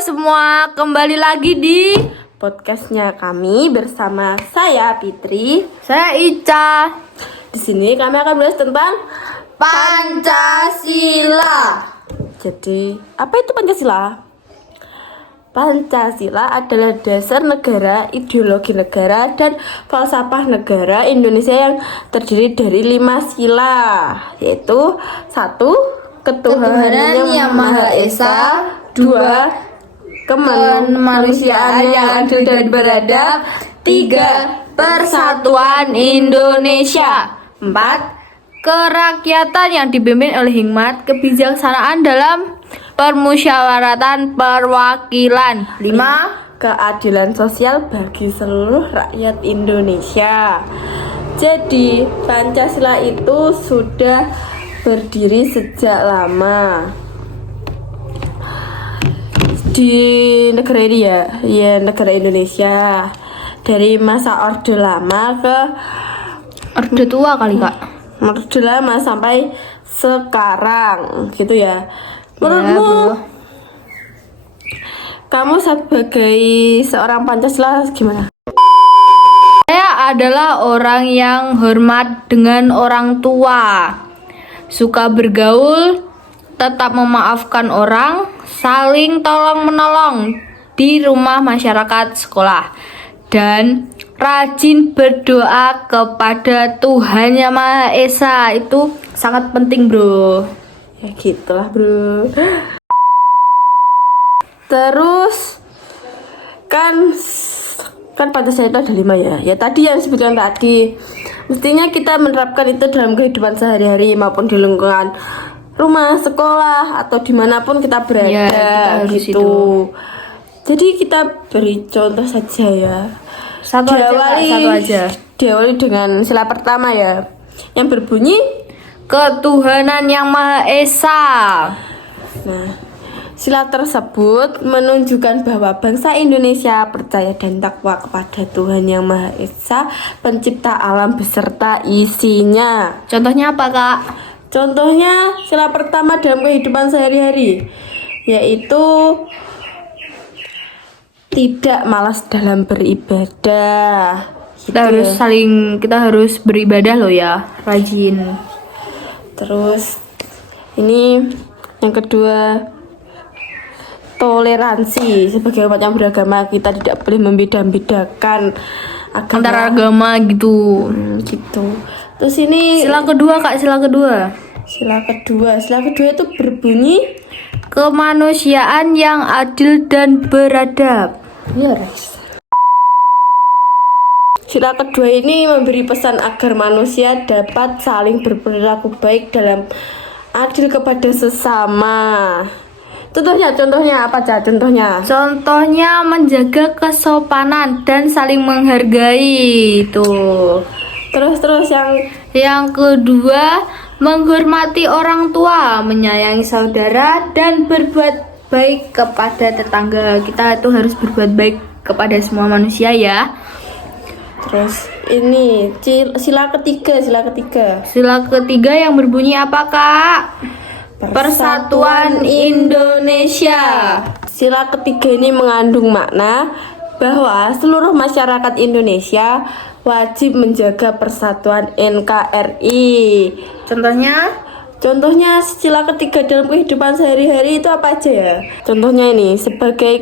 semua, kembali lagi di podcastnya kami bersama saya Fitri, Saya Ica. Di sini kami akan bahas tentang Pancasila. Jadi, apa itu Pancasila? Pancasila adalah dasar negara, ideologi negara, dan falsafah negara Indonesia yang terdiri dari 5 sila, yaitu 1. Ketuhanan yang Maha Esa. 2. Kemanusiaan yang adil dan beradab. 3. Persatuan Indonesia. 4. Kerakyatan yang dipimpin oleh hikmat kebijaksanaan dalam permusyawaratan perwakilan. 5. Keadilan sosial bagi seluruh rakyat Indonesia. Jadi Pancasila itu sudah berdiri sejak lama di negara ini ya negara Indonesia, dari masa Orde Lama ke Orde Tua kali Kak. Orde Lama sampai sekarang gitu ya. Menurutmu kamu sebagai seorang Pancasila gimana? Saya adalah orang yang hormat dengan orang tua, suka bergaul, tetap memaafkan orang, saling tolong-menolong di rumah masyarakat sekolah, dan rajin berdoa kepada Tuhan Yang Maha Esa. Itu sangat penting, bro. Ya gitulah bro. Terus kan Pancasila itu ada 5 ya. Ya tadi yang disebutkan tadi, mestinya kita menerapkan itu dalam kehidupan sehari-hari maupun di lingkungan rumah, sekolah, atau dimanapun kita berada, Ya, kita harus gitu. itu. Jadi kita beri contoh saja ya. Satu aja. Diawali dengan sila pertama ya, yang berbunyi Ketuhanan Yang Maha Esa. Nah, sila tersebut menunjukkan bahwa bangsa Indonesia percaya dan takwa kepada Tuhan Yang Maha Esa, pencipta alam beserta isinya. Contohnya apa, Kak? Contohnya sila pertama dalam kehidupan sehari-hari, yaitu tidak malas dalam beribadah. Kita harus beribadah loh ya, rajin. Terus ini yang kedua, toleransi. Sebagai umat yang beragama, kita tidak boleh membeda-bedakan Antara agama gitu. gitu. Terus ini Sila kedua, Kak, sila kedua. sila kedua itu berbunyi Kemanusiaan yang adil dan beradab. ya. Sila kedua ini memberi pesan agar manusia dapat saling berperilaku baik dalam adil kepada sesama. Contohnya apa aja contohnya? Contohnya menjaga kesopanan dan saling menghargai. Tuh. Terus Yang kedua, menghormati orang tua, menyayangi saudara, dan berbuat baik kepada tetangga. Kita tuh harus berbuat baik kepada semua manusia ya. Terus ini sila ketiga. Sila ketiga yang berbunyi apa, Kak? Persatuan Indonesia. Sila ketiga ini mengandung makna bahwa seluruh masyarakat Indonesia wajib menjaga persatuan NKRI. Contohnya sila ketiga dalam kehidupan sehari-hari itu apa aja ya? Contohnya ini,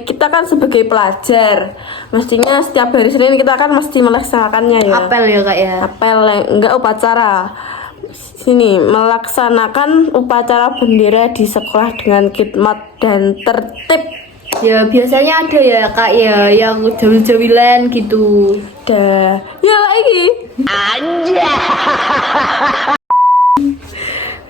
kita kan sebagai pelajar, mestinya setiap hari Senin kita kan mesti melaksanakannya ya. Apel ya, Kak ya. Apel enggak upacara. Sini melaksanakan upacara bendera di sekolah dengan khidmat dan tertib. Ya biasanya ada ya, Kak ya, yang jawil-jawilan gitu. Ya lagi.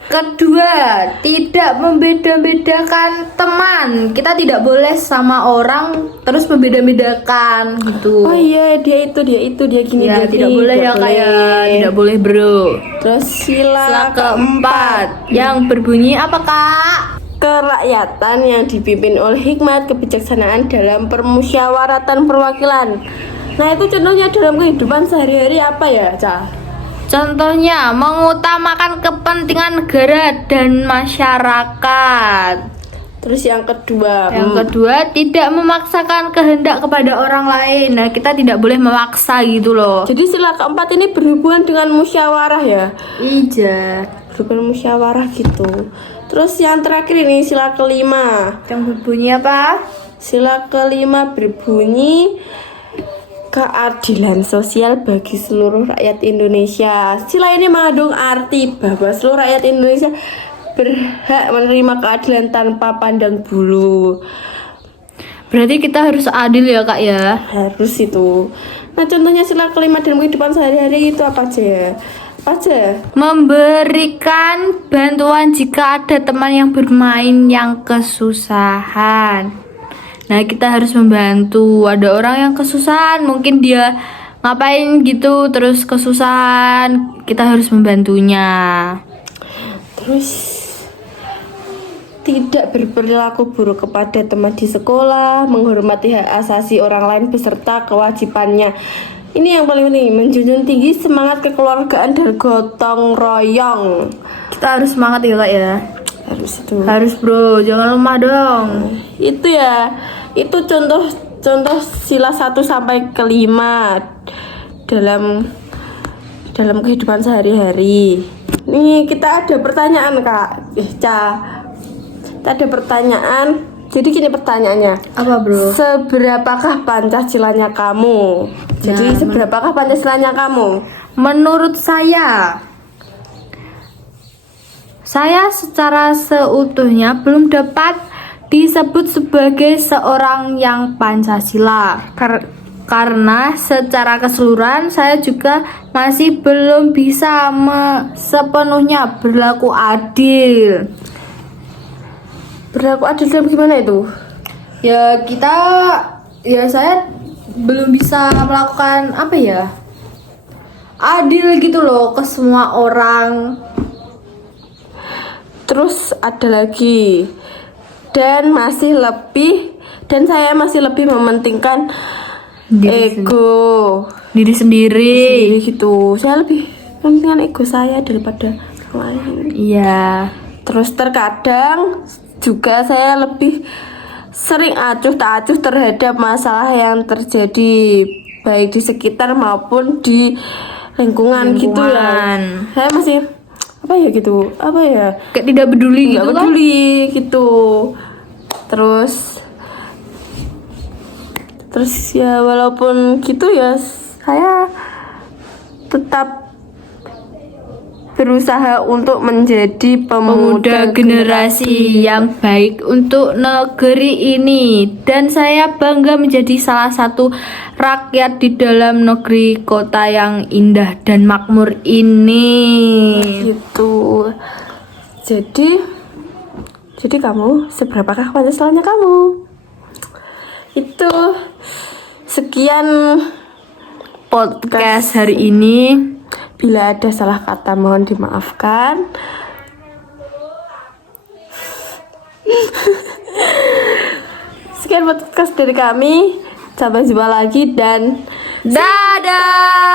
Kedua, tidak membeda-bedakan teman. Kita tidak boleh sama orang terus membeda-bedakan gitu. Oh iya, dia gini. Ya, tidak boleh ya, Kak ya. Tidak boleh, bro. Terus Sila keempat yang berbunyi apa, Kak? kerakyatan yang dipimpin oleh hikmat kebijaksanaan dalam permusyawaratan perwakilan. Nah, itu contohnya dalam kehidupan sehari-hari apa ya, Ca? Contohnya mengutamakan kepentingan negara dan masyarakat. Terus yang kedua, Yang kedua, tidak memaksakan kehendak kepada orang lain. Nah, kita tidak boleh memaksa gitu loh. jadi sila keempat ini berhubungan dengan musyawarah ya. Iya. Berhubungan musyawarah gitu. Terus yang terakhir ini sila kelima. Yang berbunyi apa? Sila kelima berbunyi keadilan sosial bagi seluruh rakyat Indonesia. Sila ini mengandung arti bahwa seluruh rakyat Indonesia berhak menerima keadilan tanpa pandang bulu. Berarti kita harus adil ya kak ya. Harus itu. Nah contohnya sila kelima dalam kehidupan sehari-hari itu apa aja ya? Apa aja? Memberikan bantuan jika ada teman yang bermain yang kesusahan. Nah kita harus membantu. Ada orang yang kesusahan, mungkin dia ngapain gitu terus kesusahan, kita harus membantunya. Terus tidak berperilaku buruk kepada teman di sekolah, menghormati hak asasi orang lain beserta kewajibannya. Ini yang paling penting, menjunjung tinggi semangat kekeluargaan dan gotong royong. Kita harus semangat ya kak ya. Harus itu. Harus bro, jangan lemah dong. Itu ya. Itu contoh sila 1 sampai ke 5 dalam kehidupan sehari-hari. Nih kita ada pertanyaan kak. Ca. Kita ada pertanyaan. Jadi gini pertanyaannya. Apa bro? Seberapakah Pancasilanya kamu? Jadi seberapakah Pancasilanya kamu? Menurut saya secara seutuhnya belum dapat disebut sebagai seorang yang Pancasila. Karena secara keseluruhan saya juga masih belum bisa sepenuhnya berlaku adil. Berlaku adil dalam gimana itu? Ya saya belum bisa melakukan apa ya? Adil gitu loh ke semua orang. Terus ada lagi. Dan saya masih lebih mementingkan ego Diri sendiri. gitu. Saya lebih mementingkan ego saya daripada orang lain. Iya. Terus terkadang juga saya lebih sering acuh tak acuh terhadap masalah yang terjadi baik di sekitar maupun di lingkungan. Gitu ya. Saya masih apa ya Kayak tidak peduli nggak gitu peduli gitu. Terus ya walaupun gitu ya saya tetap berusaha untuk menjadi pemuda generasi yang baik untuk negeri ini, dan saya bangga menjadi salah satu rakyat di dalam negeri kota yang indah dan makmur ini. Gitu. Jadi kamu seberapakah Pancasilanya kamu? Itu sekian Podcast hari ini. Bila ada salah kata mohon dimaafkan. Sekian podcast dari kami. Sampai jumpa lagi dan Dadah.